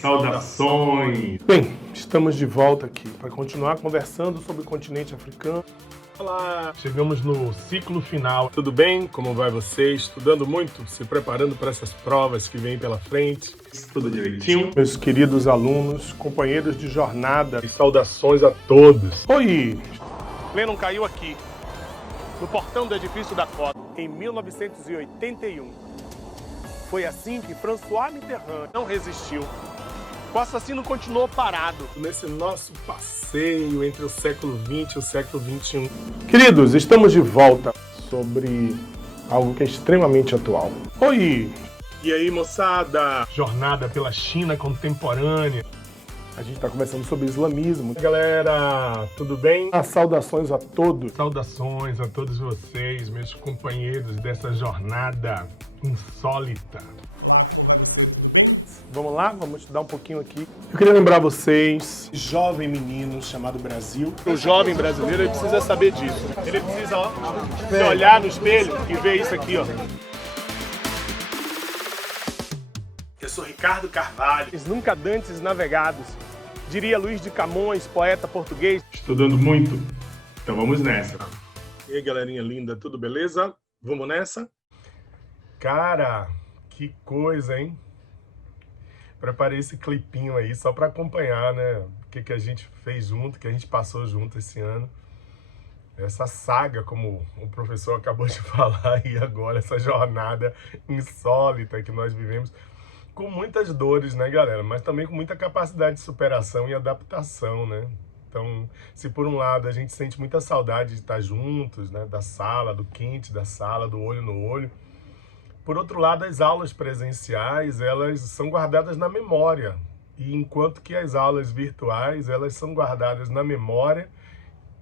Saudações! Bem, estamos de volta aqui para continuar conversando sobre o continente africano. Olá! Chegamos no ciclo final. Tudo bem? Como vai você? Estudando muito? Se preparando para essas provas que vêm pela frente? Tudo direitinho? Meus queridos alunos, companheiros de jornada. E saudações a todos! Oi! Lennon caiu aqui, no portão do edifício da Cota, em 1981. Foi assim que François Mitterrand não resistiu. O assassino continuou parado. Nesse nosso passeio entre o século XX e o século XXI. Queridos, estamos de volta sobre algo que é extremamente atual. Oi! E aí, moçada? Jornada pela China contemporânea. A gente está conversando sobre islamismo. Galera, tudo bem? Saudações a todos. Saudações a todos vocês, meus companheiros dessa jornada insólita. Vamos lá? Vamos estudar um pouquinho aqui. Eu queria lembrar vocês, jovem menino chamado Brasil. O jovem brasileiro ele precisa saber disso. Ele precisa se olhar no espelho e ver isso aqui, ó. Eu sou Ricardo Carvalho. Nunca dantes navegados, diria Luís de Camões, poeta português. Estudando muito? Então vamos nessa. E aí, galerinha linda, tudo beleza? Vamos nessa? Cara, que coisa, hein? Preparei esse clipinho aí só para acompanhar, né? O que a gente fez junto, o que a gente passou junto esse ano. Essa saga, como o professor acabou de falar aí agora, essa jornada insólita que nós vivemos, com muitas dores, né, galera? Mas também com muita capacidade de superação e adaptação, né? Então, se por um lado a gente sente muita saudade de estar juntos, né? Da sala, do quente da sala, do olho no olho, por outro lado, as aulas presenciais, elas são guardadas na memória. E enquanto que as aulas virtuais, elas são guardadas na memória,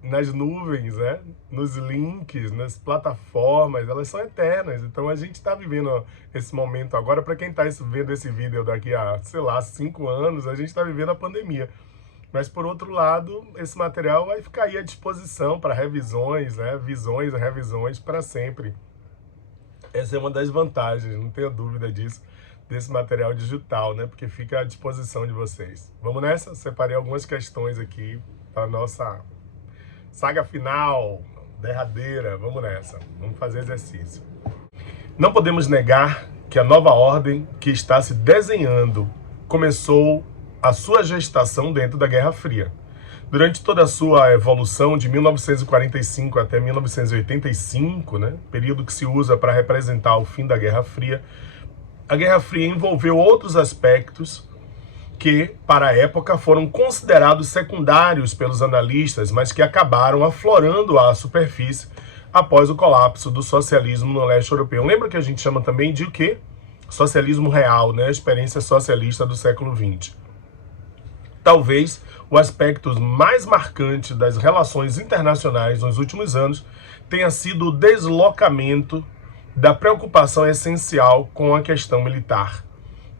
nas nuvens, né? Nos links, nas plataformas, elas são eternas. Então a gente está vivendo esse momento agora. Para quem está vendo esse vídeo daqui a, sei lá, 5 anos, a gente está vivendo a pandemia. Mas por outro lado, esse material vai ficar aí à disposição para revisões, né? Visões e revisões para sempre. Essa é uma das vantagens, não tenho dúvida disso, desse material digital, né? Porque fica à disposição de vocês. Vamos nessa? Separei algumas questões aqui para a nossa saga final, derradeira. Vamos nessa. Vamos fazer exercício. Não podemos negar que a nova ordem que está se desenhando começou a sua gestação dentro da Guerra Fria. Durante toda a sua evolução de 1945 até 1985, né, período que se usa para representar o fim da Guerra Fria, a Guerra Fria envolveu outros aspectos que, para a época, foram considerados secundários pelos analistas, mas que acabaram aflorando à superfície após o colapso do socialismo no leste europeu. Lembra que a gente chama também de o quê? Socialismo real, né? A experiência socialista do século XX. Talvez o aspecto mais marcante das relações internacionais nos últimos anos tenha sido o deslocamento da preocupação essencial com a questão militar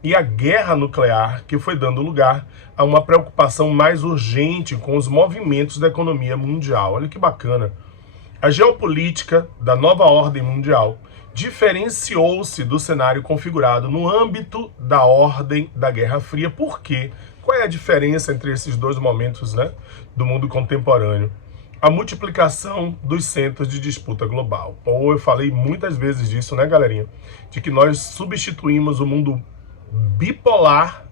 e a guerra nuclear, que foi dando lugar a uma preocupação mais urgente com os movimentos da economia mundial. Olha que bacana. A geopolítica da nova ordem mundial diferenciou-se do cenário configurado no âmbito da ordem da Guerra Fria. Por quê? Qual é a diferença entre esses dois momentos, né, do mundo contemporâneo? A multiplicação dos centros de disputa global. Ou eu falei muitas vezes disso, né, galerinha? De que nós substituímos o mundo bipolar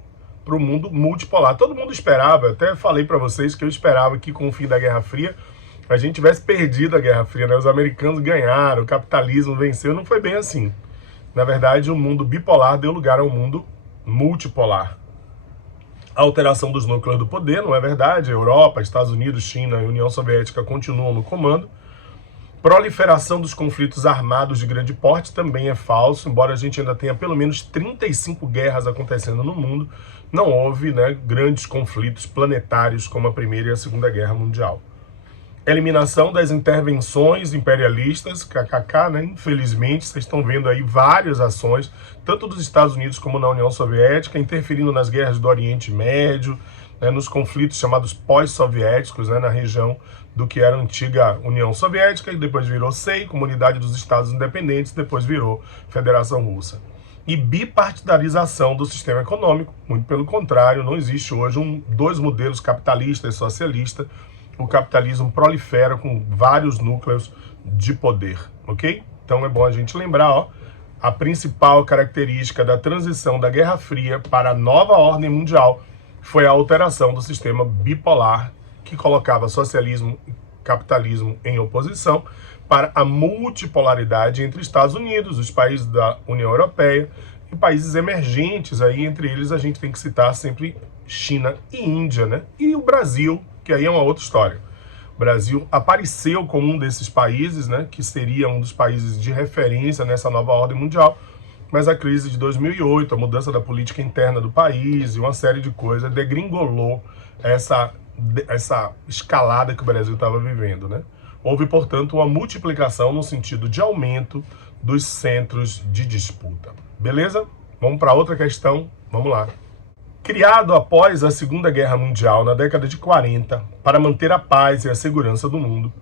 para o mundo multipolar. Todo mundo esperava, até falei para vocês que eu esperava que com o fim da Guerra Fria a gente tivesse perdido a Guerra Fria, né? Os americanos ganharam, o capitalismo venceu. Não foi bem assim. Na verdade, o mundo bipolar deu lugar ao mundo multipolar. A alteração dos núcleos do poder, não é verdade? Europa, Estados Unidos, China e União Soviética continuam no comando. Proliferação dos conflitos armados de grande porte também é falso, embora a gente ainda tenha pelo menos 35 guerras acontecendo no mundo, não houve, né, grandes conflitos planetários como a Primeira e a Segunda Guerra Mundial. Eliminação das intervenções imperialistas, kkk, né? Infelizmente, vocês estão vendo aí várias ações, tanto dos Estados Unidos como na União Soviética, interferindo nas guerras do Oriente Médio, né, nos conflitos chamados pós-soviéticos, né, na região do que era a antiga União Soviética, e depois virou SEI, Comunidade dos Estados Independentes, depois virou Federação Russa. e bipartidarização do sistema econômico. Muito pelo contrário, não existe hoje dois modelos capitalista e socialista. O capitalismo prolifera com vários núcleos de poder, ok? Então é bom a gente lembrar, ó, a principal característica da transição da Guerra Fria para a nova ordem mundial foi a alteração do sistema bipolar, que colocava socialismo e capitalismo em oposição, para a multipolaridade entre Estados Unidos, os países da União Europeia e países emergentes. Aí, entre eles, a gente tem que citar sempre China e Índia, né? E o Brasil, que aí é uma outra história. O Brasil apareceu como um desses países, né, que seria um dos países de referência nessa nova ordem mundial, mas a crise de 2008, a mudança da política interna do país e uma série de coisas degringolou essa escalada que o Brasil estava vivendo, né? Houve, portanto, uma multiplicação no sentido de aumento dos centros de disputa. Beleza? Vamos para outra questão. Vamos lá. Criado após a Segunda Guerra Mundial, na década de 40, para manter a paz e a segurança do mundo,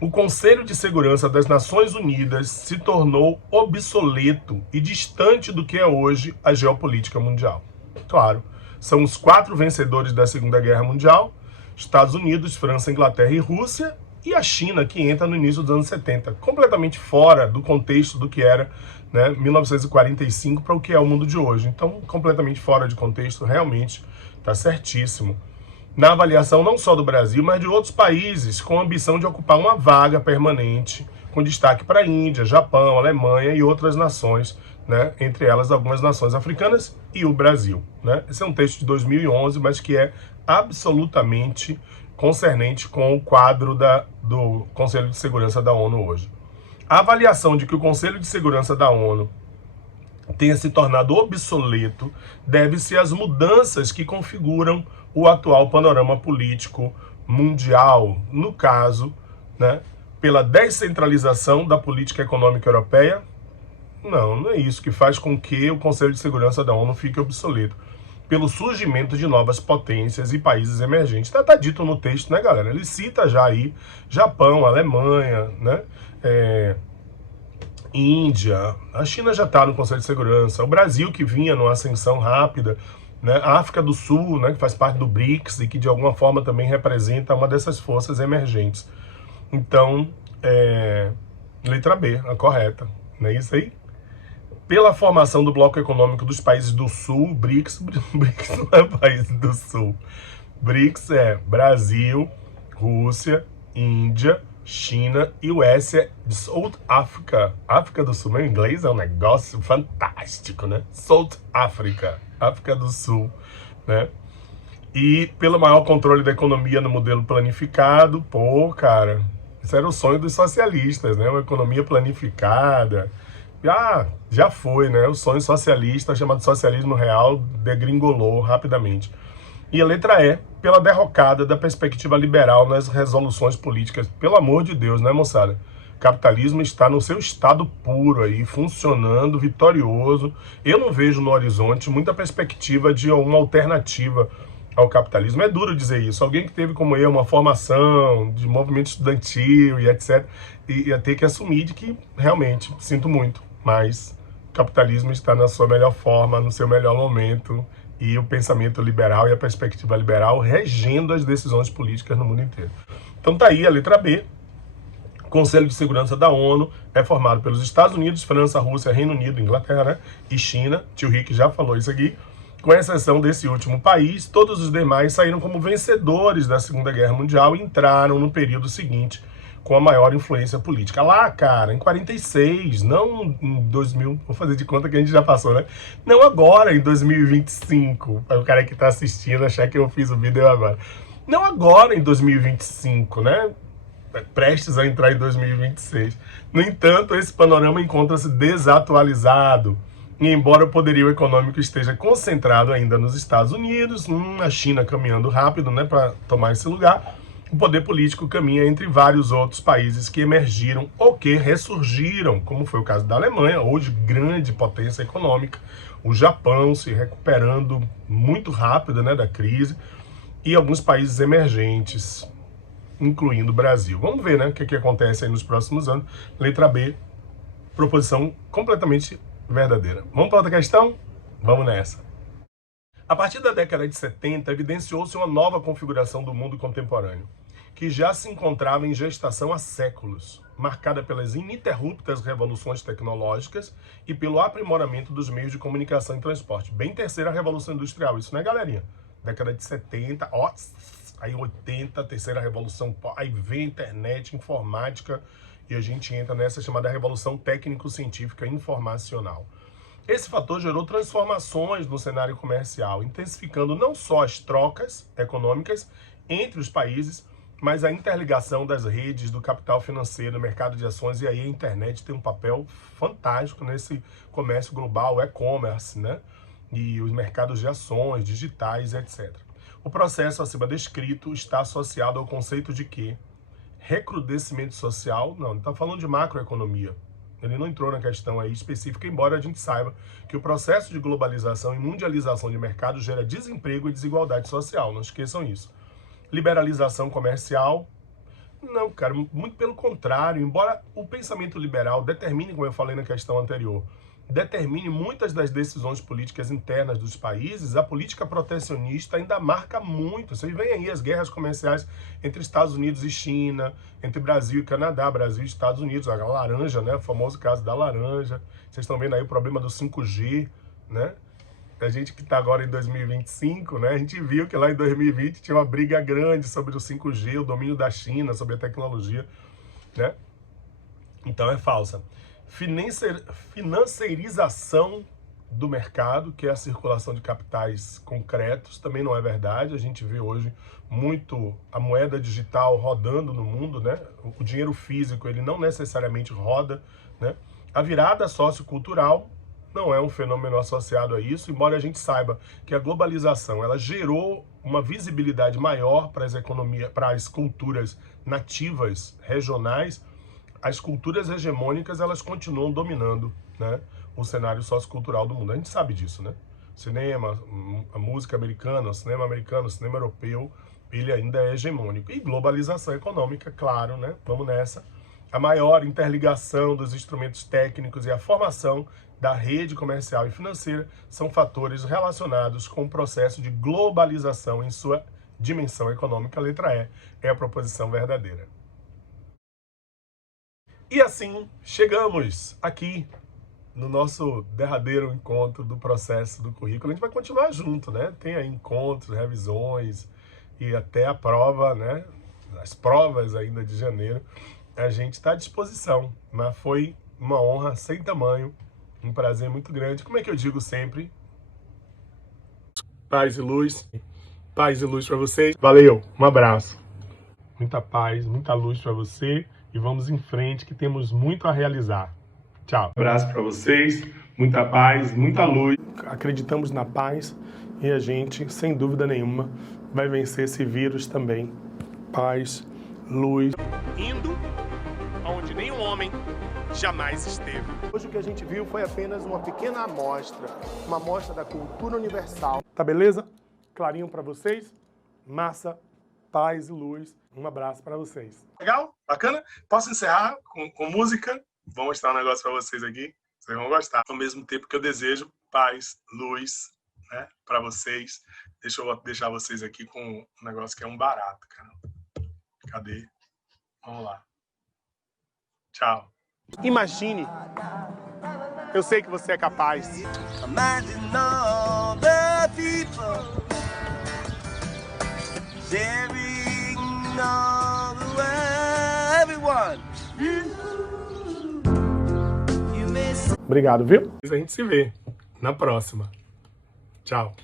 o Conselho de Segurança das Nações Unidas se tornou obsoleto e distante do que é hoje a geopolítica mundial. Claro, são os 4 vencedores da Segunda Guerra Mundial: Estados Unidos, França, Inglaterra e Rússia, e a China, que entra no início dos anos 70, completamente fora do contexto do que era, né, 1945 para o que é o mundo de hoje. Então, completamente fora de contexto, realmente está certíssimo. Na avaliação não só do Brasil, mas de outros países com a ambição de ocupar uma vaga permanente, com destaque para a Índia, Japão, Alemanha e outras nações, né, entre elas algumas nações africanas e o Brasil, né? Esse é um texto de 2011, mas que é absolutamente concernente com o quadro do Conselho de Segurança da ONU hoje. A avaliação de que o Conselho de Segurança da ONU tenha se tornado obsoleto deve-se às mudanças que configuram o atual panorama político mundial, no caso, né, pela descentralização da política econômica europeia. Não é isso que faz com que o Conselho de Segurança da ONU fique obsoleto. Pelo surgimento de novas potências e países emergentes. Tá dito no texto, né, galera? Ele cita já aí Japão, Alemanha, né, Índia, a China já está no Conselho de Segurança, o Brasil, que vinha numa ascensão rápida, né, a África do Sul, né, que faz parte do BRICS e que de alguma forma também representa uma dessas forças emergentes. Então, letra B, a correta, não é isso aí? Pela formação do bloco econômico dos países do Sul, BRICS não é país do Sul. BRICS é Brasil, Rússia, Índia, China e West South Africa. África do Sul, meu inglês é um negócio fantástico, né? South Africa, África do Sul, né? E pelo maior controle da economia no modelo planificado. Pô, cara, isso era o sonho dos socialistas, né? Uma economia planificada. Já foi, né? O sonho socialista, chamado socialismo real, degringolou rapidamente. E a letra E, pela derrocada da perspectiva liberal nas resoluções políticas. Pelo amor de Deus, né, moçada? O capitalismo está no seu estado puro aí, funcionando, vitorioso. Eu não vejo no horizonte muita perspectiva de uma alternativa ao capitalismo. É duro dizer isso. Alguém que teve como eu uma formação de movimento estudantil e etc, ia ter que assumir de que realmente, sinto muito, mas o capitalismo está na sua melhor forma, no seu melhor momento, e o pensamento liberal e a perspectiva liberal regendo as decisões políticas no mundo inteiro. Então tá aí a letra B. O Conselho de Segurança da ONU é formado pelos Estados Unidos, França, Rússia, Reino Unido, Inglaterra, né, e China. Tio Rick já falou isso aqui. Com exceção desse último país, todos os demais saíram como vencedores da Segunda Guerra Mundial e entraram no período seguinte com a maior influência política. Lá, cara, em 46, não em 2000, vou fazer de conta que a gente já passou, né? Não agora, em 2025, para o cara que está assistindo achar que eu fiz o vídeo agora. Não agora, em 2025, né? Prestes a entrar em 2026. No entanto, esse panorama encontra-se desatualizado. E embora o poderio econômico esteja concentrado ainda nos Estados Unidos, a China caminhando rápido, né, para tomar esse lugar, o poder político caminha entre vários outros países que emergiram ou que ressurgiram, como foi o caso da Alemanha, hoje grande potência econômica, o Japão se recuperando muito rápido, né, da crise, e alguns países emergentes, incluindo o Brasil. Vamos ver, né, o que acontece aí nos próximos anos. Letra B, proposição completamente verdadeira. Vamos para outra questão? Vamos nessa. A partir da década de 70, evidenciou-se uma nova configuração do mundo contemporâneo, que já se encontrava em gestação há séculos, marcada pelas ininterruptas revoluções tecnológicas e pelo aprimoramento dos meios de comunicação e transporte. Bem terceira revolução industrial, isso, né, galerinha? Década de 70, aí 80, terceira revolução, aí vem internet, informática, e a gente entra nessa chamada revolução técnico-científica informacional. Esse fator gerou transformações no cenário comercial, intensificando não só as trocas econômicas entre os países, mas a interligação das redes do capital financeiro, mercado de ações, e aí a internet tem um papel fantástico nesse comércio global, e-commerce, né? E os mercados de ações, digitais, etc. O processo acima descrito está associado ao conceito de que recrudescimento social, não está falando de macroeconomia. Ele não entrou na questão aí específica, embora a gente saiba que o processo de globalização e mundialização de mercado gera desemprego e desigualdade social, não esqueçam isso. Liberalização comercial, não, cara, muito pelo contrário, embora o pensamento liberal determine, como eu falei na questão anterior, determine muitas das decisões políticas internas dos países, a política protecionista ainda marca muito. Vocês veem aí as guerras comerciais entre Estados Unidos e China, entre Brasil e Canadá, Brasil e Estados Unidos, a laranja, né, o famoso caso da laranja. Vocês estão vendo aí o problema do 5G, né? A gente que está agora em 2025, né, a gente viu que lá em 2020 tinha uma briga grande sobre o 5G, o domínio da China, sobre a tecnologia, né? Então é falsa. Financeirização do mercado, que é a circulação de capitais concretos, também não é verdade. A gente vê hoje muito a moeda digital rodando no mundo, né? O dinheiro físico, ele não necessariamente roda, né? A virada sociocultural não é um fenômeno associado a isso, embora a gente saiba que a globalização ela gerou uma visibilidade maior para as economias, para as culturas nativas regionais. As culturas hegemônicas, elas continuam dominando, né, o cenário sociocultural do mundo. A gente sabe disso, né? Cinema, a música americana, o cinema europeu, ele ainda é hegemônico. E globalização econômica, claro, né? Vamos nessa. A maior interligação dos instrumentos técnicos e a formação da rede comercial e financeira são fatores relacionados com o processo de globalização em sua dimensão econômica. A letra E é a proposição verdadeira. E assim, chegamos aqui no nosso derradeiro encontro do processo do currículo. A gente vai continuar junto, né? Tem aí encontros, revisões e até a prova, né? As provas ainda de janeiro. A gente está à disposição, mas foi uma honra sem tamanho, um prazer muito grande. Como é que eu digo sempre? Paz e luz para vocês. Valeu, um abraço. Muita paz, muita luz para você. E vamos em frente, que temos muito a realizar. Tchau. Um abraço para vocês, muita paz, muita luz. Acreditamos na paz e a gente, sem dúvida nenhuma, vai vencer esse vírus também. Paz, luz. Indo aonde nenhum homem jamais esteve. Hoje o que a gente viu foi apenas uma pequena amostra, uma amostra da cultura universal. Tá beleza? Clarinho para vocês? Massa, paz e luz. Um abraço para vocês. Legal? Bacana? Posso encerrar com música? Vou mostrar um negócio para vocês aqui. Vocês vão gostar. Ao mesmo tempo que eu desejo paz, luz, né, para vocês. Deixa eu deixar vocês aqui com um negócio que é um barato, cara. Cadê? Vamos lá. Tchau. Imagine. Eu sei que você é capaz. Imagine all the people sharing all the way, everyone. Obrigado, viu? A gente se vê na próxima. Tchau.